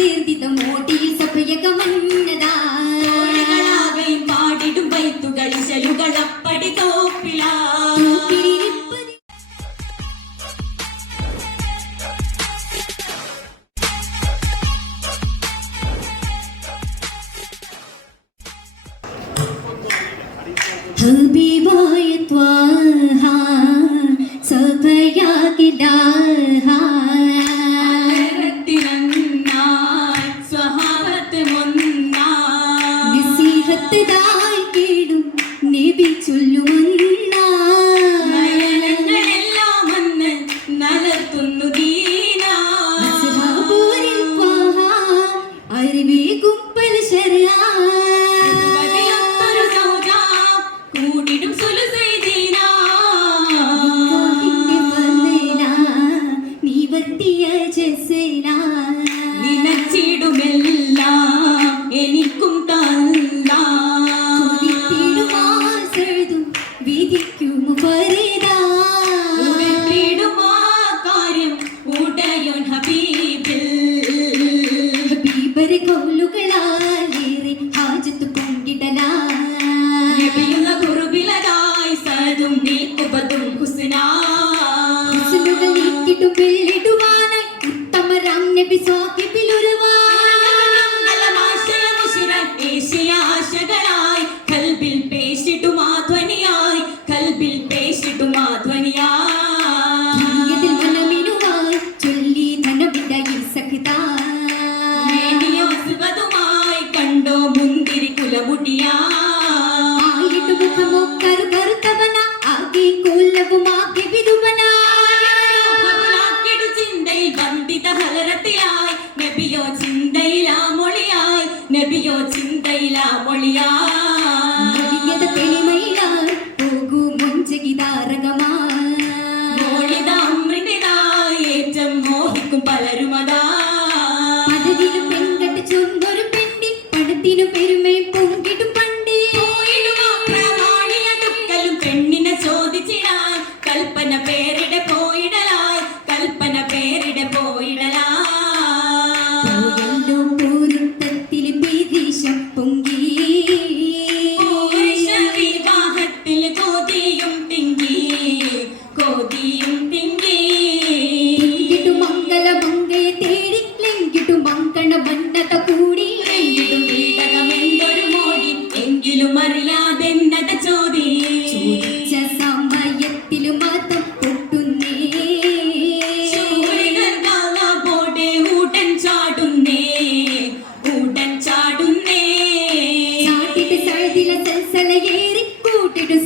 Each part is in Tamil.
சேர்ந்திത മോടിയിൽ സഭയക മന്നതാ പാടിടും വൈത്തുകൾ ശലുകൾ അപ്പടി തോപ്പിലാ ഹബീബായ ത്വാഹാ സഭയാകിടാഹാ to you.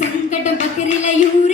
சங்கட பக்கரிலையூர்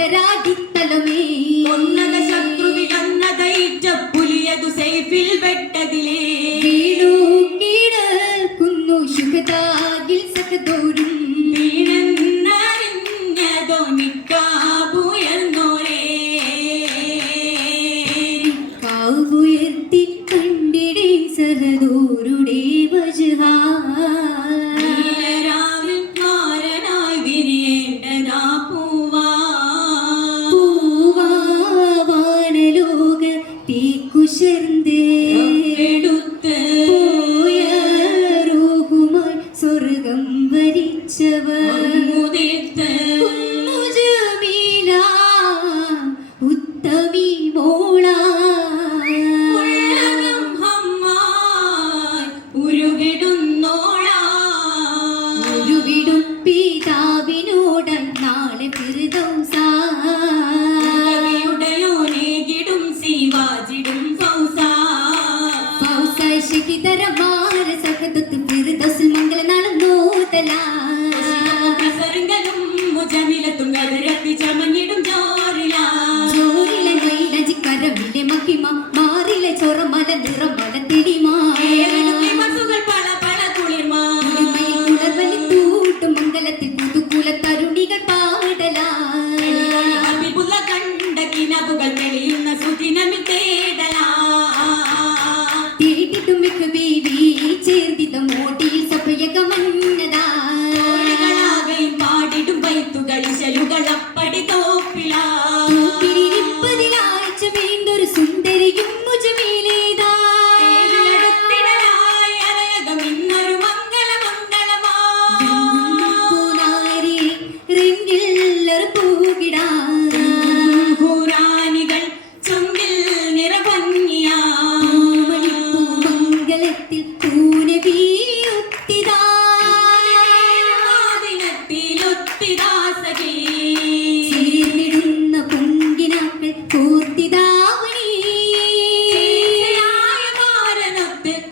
മകരാതിത്തലമേ சேர்ந்து எடுத்து போய ரூகுமாய் சொர்க்கம் வரிச்சவர் உதித்த உத்தமி மோ ശശിധര മാനസകൃതത്തിൽ മംഗളനാളം നോതലാ Yeah. big